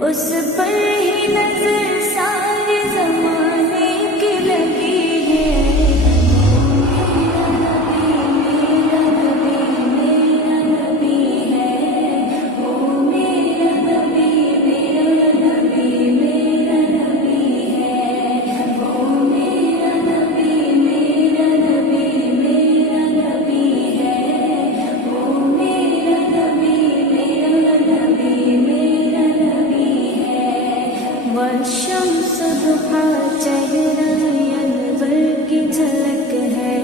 اس پر ہی نظر سارے زمانے کی لگی ہے۔ میرا نبی میرا نبی ہے، وہ میرا نبی میرا نبی میرا نبی ہے، وہ میرا نبی میرا نبی میرا نبی ہے، وہ میرا نبی میرا نبی میرا نبی ہے۔ والشمس ضحیٰ چہرہ انور کی جھلک ہے،